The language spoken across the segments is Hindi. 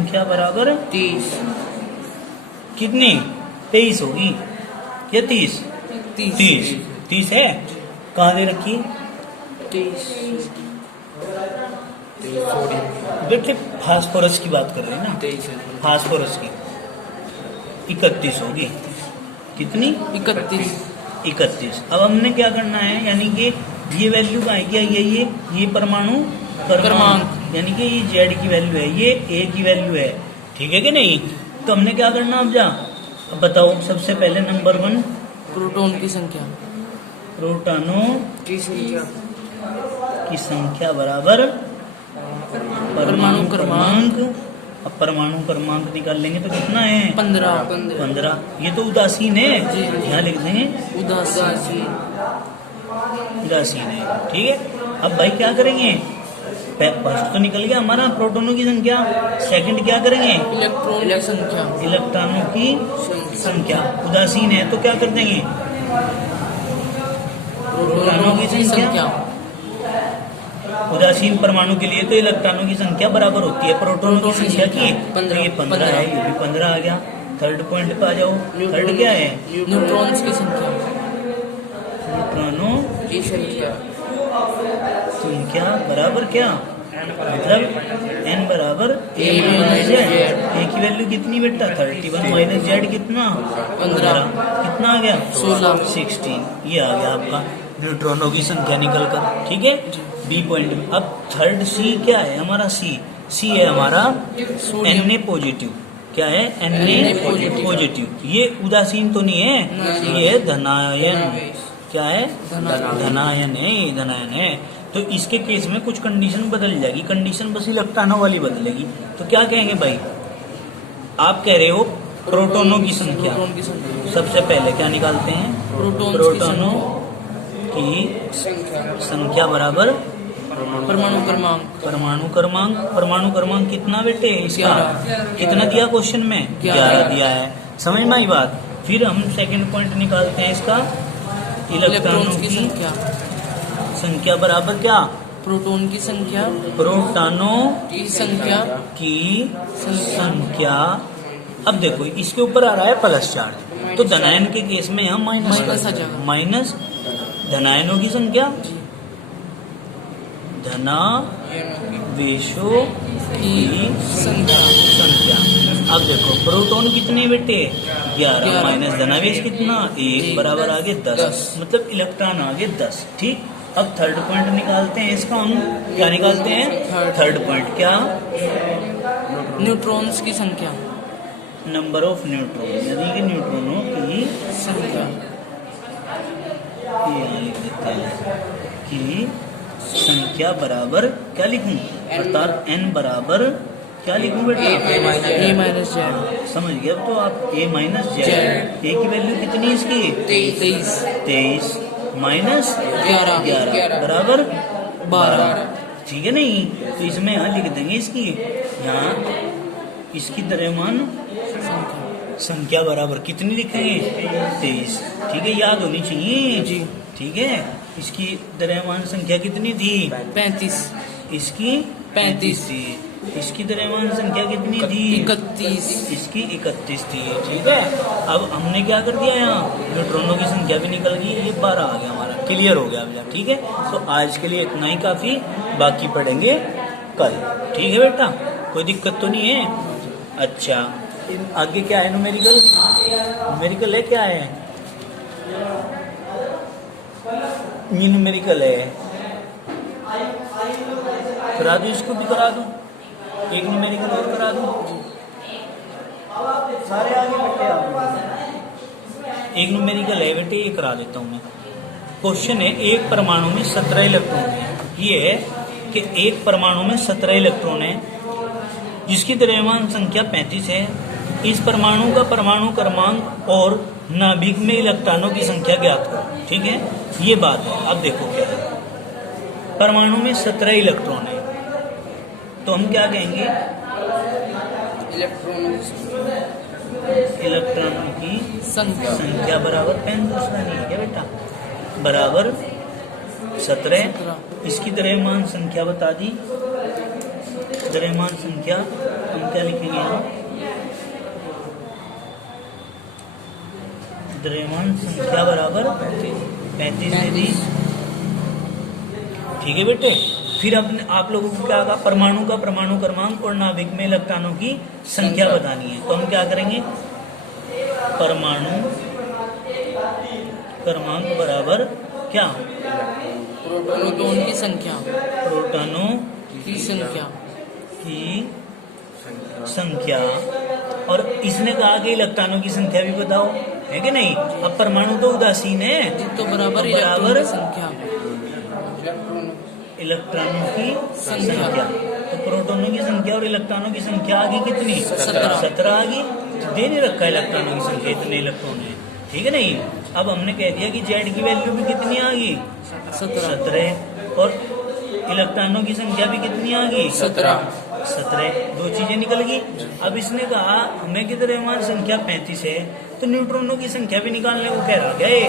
संख्या बराबर 30 कितनी 23 होगी या 30 30 30 है। कहाँ दे रखी 30 देखिए फास्फोरस की बात कर रहे हैं ना, 23 फास्फोरस की 31 होगी। कितनी 31 31। अब हमने क्या करना है, यानी कि ये वैल्यू का है क्या, ये परमाणु क्रमांक, यानी कि ये जेड की वैल्यू है, ये ए की वैल्यू है, ठीक है कि नहीं। तो हमने क्या करना अब बताओ। सबसे पहले नंबर 1 प्रोटॉन की संख्या, प्रोटॉनों की संख्या की संख्या बराबर परमाणु क्रमांक। अब परमाणु क्रमांक निकाल लेंगे तो कितना है 15। ये तो उदासीन है, यहाँ लिख देंगे उदासीन है, ठीक है। अब भाई क्या करेंगे, फर्स्ट तो निकल गया हमारा प्रोटॉनों की संख्या, सेकंड क्या करेंगे इलेक्ट्रॉनों की संख्या। उदासीन है तो क्या कर देंगे प्रोटॉनों की संख्या। उदासीन परमाणु के लिए तो इलेक्ट्रॉनों की संख्या बराबर होती है प्रोटॉनों की संख्या की। ये 15 है, ये भी 15 आ गया। थर्ड पॉइंट पे आ जाओ। थर्ड क्या है न्यूट्रॉन्स की संख्या, न्यूट्रॉनों की संख्या बराबर क्या, मतलब n बराबर a माइनस जेड। ए की वैल्यू कितनी बेटा 31 माइनस जेड कितना 15। कितना आ गया 16। ये आ गया आपका न्यूट्रॉनों की संख्या निकल कर, ठीक है। B point. अब थर्ड सी क्या है हमारा, सी है हमारा Na पॉजिटिव। क्या है Na पॉजिटिव। ये उदासीन तो नहीं है, ये है धनायन। क्या है धनायन है, धनायन है। तो इसके केस में कुछ कंडीशन बदल जाएगी, कंडीशन बस इलेक्ट्रॉनों वाली बदलेगी। तो क्या कहेंगे भाई, आप कह रहे हो प्रोटॉनों की संख्या। सबसे पहले क्या निकालते हैं प्रोटॉनों की संख्या बराबर परमाणु क्रमांक कितना बेटे इसका, कितना दिया क्वेश्चन में 11 दिया है। समझ में आई बात। फिर हम सेकंड पॉइंट निकालते हैं इसका, इलेक्ट्रॉनों की संख्या बराबर क्या प्रोटॉन की संख्या, प्रोटॉनों की संख्या। अब देखो इसके ऊपर आ रहा है प्लस चार्ज, तो धनायन के केस में हम माइनस धनायनों की संख्या, धनावेशों की संख्या। अब देखो प्रोटॉन कितने बेटे 11 माइनस धनावेश कितना 1 बराबर आगे 10, मतलब इलेक्ट्रॉन आगे 10, ठीक। अब थर्ड पॉइंट निकालते हैं इसका, हम क्या निकालते हैं थर्ड पॉइंट, क्या न्यूट्रॉन्स की संख्या, नंबर ऑफ न्यूट्रॉन, यानी कि न्यूट्रॉनों की संख्या। ये लिख देते हैं कि संख्या बराबर क्या लिखूं, अर्थात n बराबर क्या लिखूं बेटा a माइनस जेड। समझ गए अब तो आप a माइनस जेड। ए की वैल्यू कितनी इसकी 23 माइनस 11 बराबर 12, ठीक है नहीं। तो इसमें यहाँ लिख देंगे इसकी, यहाँ इसकी द्रव्यमान संख्या बराबर कितनी लिखेंगे 23, ठीक है। याद होनी चाहिए जी, ठीक है। इसकी द्रव्यमान संख्या कितनी थी 35, इसकी 35 थी। इसकी द्रव्यमान संख्या कितनी थी 31, इसकी 31 थी, ठीक है। अब हमने क्या कर दिया, यहाँ न्यूट्रॉनों की संख्या भी निकल गई, ये 12 आ गया हमारा, क्लियर हो गया भैया, ठीक है। तो आज के लिए इतना ही काफी, बाकी पढ़ेंगे कल, ठीक है बेटा, कोई दिक्कत तो नहीं है। अच्छा आगे क्या है न्यूमेरिकल है, क्या है न्यूमेरिकल है, करा दूं इसको भी करा दूं, एक न्यूमेरिकल और करा दूं, सारे आगे बेटे आप एक न्यूमेरिकल है बेटे, ये करा देता हूं मैं। क्वेश्चन है एक परमाणु में 17 इलेक्ट्रॉन है। ये है कि एक परमाणु में 17 इलेक्ट्रॉन है जिसकी द्रव्यमान संख्या 35 है। इस परमाणु का परमाणु क्रमांक और नाभिक में इलेक्ट्रॉनों की संख्या ज्ञात करो, ठीक है। ये बात है। अब देखो क्या है, परमाणु में 17 इलेक्ट्रॉन है, तो हम क्या कहेंगे इलेक्ट्रॉनों की संख्या बराबर 5 दूसरा नहीं है क्या बेटा, बराबर 17। इसकी द्रव्यमान संख्या बता दी, द्रव्यमान संख्या हम क्या लिखेंगे यहाँ, द्रव्यमान संख्या बराबर 35 ठीक है बेटे। फिर अपने आप लोगों को क्या कहा, परमाणु का परमाणु क्रमांक और नाभिक में इलेक्ट्रॉनों की संख्या बतानी है। तो हम क्या करेंगे, परमाणु क्रमांक बराबर क्या, प्रोटॉन की संख्या प्रोटॉनों की संख्या की संख्या, और इसने कहा कि इलेक्ट्रॉनों की संख्या भी बताओ, है कि नहीं। अब परमाणु तो उदासीन है, तो बराबर बराबर इलेक्ट्रॉन की संख्या इलेक्ट्रॉनों की संख्या। संख्या। तो प्रोटॉनों की संख्या और इलेक्ट्रॉनों की संख्या आ गई कितनी, 17 आ गई। दे नहीं रखा इलेक्ट्रॉनों की संख्या, इतने इलेक्ट्रॉन है, ठीक है नहीं। अब हमने कह दिया कि जेड की वैल्यू भी कितनी आ गई, 17, और इलेक्ट्रॉनों की संख्या भी कितनी आ गई, 17। दो चीजें निकल गई। अब इसने कहा हमें कि द्रव्यमान संख्या 35 है, तो न्यूट्रॉनों की संख्या भी निकालने को कह रहा क्या ये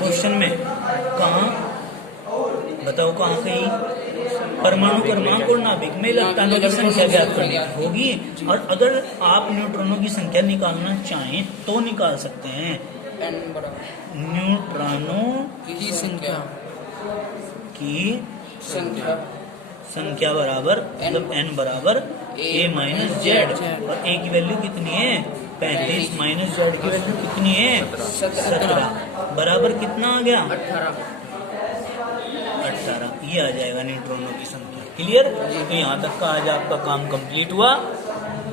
क्वेश्चन में। कहाँ बताओ, कहाँ कहीं, परमाणु क्रमांक और नाभिक में इलेक्ट्रॉनों की संख्या ज्ञात करनी होगी। और अगर आप न्यूट्रॉनों की संख्या निकालना चाहें तो निकाल सकते हैं। न्यूट्रॉनों की संख्या की संख्या बराबर, मतलब n बराबर a माइनस जेड, और a की वैल्यू कितनी है 35 माइनस जेड की वैल्यू कितनी है 17, बराबर कितना आ गया 18। ये आ जाएगा न्यूट्रॉनों की संख्या। क्लियर। तो यहाँ तक का आज आपका काम कंप्लीट हुआ।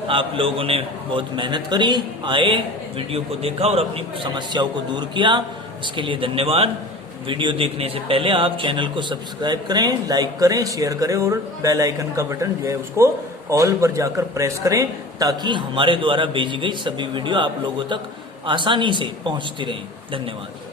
आप लोगों ने बहुत मेहनत करी, आए, वीडियो को देखा और अपनी समस्याओं को दूर किया, इसके लिए धन्यवाद। वीडियो देखने से पहले आप चैनल को सब्सक्राइब करें, लाइक करें, शेयर करें और बेल आइकन का बटन जो है उसको ऑल पर जाकर प्रेस करें, ताकि हमारे द्वारा भेजी गई सभी वीडियो आप लोगों तक आसानी से पहुंचती रहें। धन्यवाद।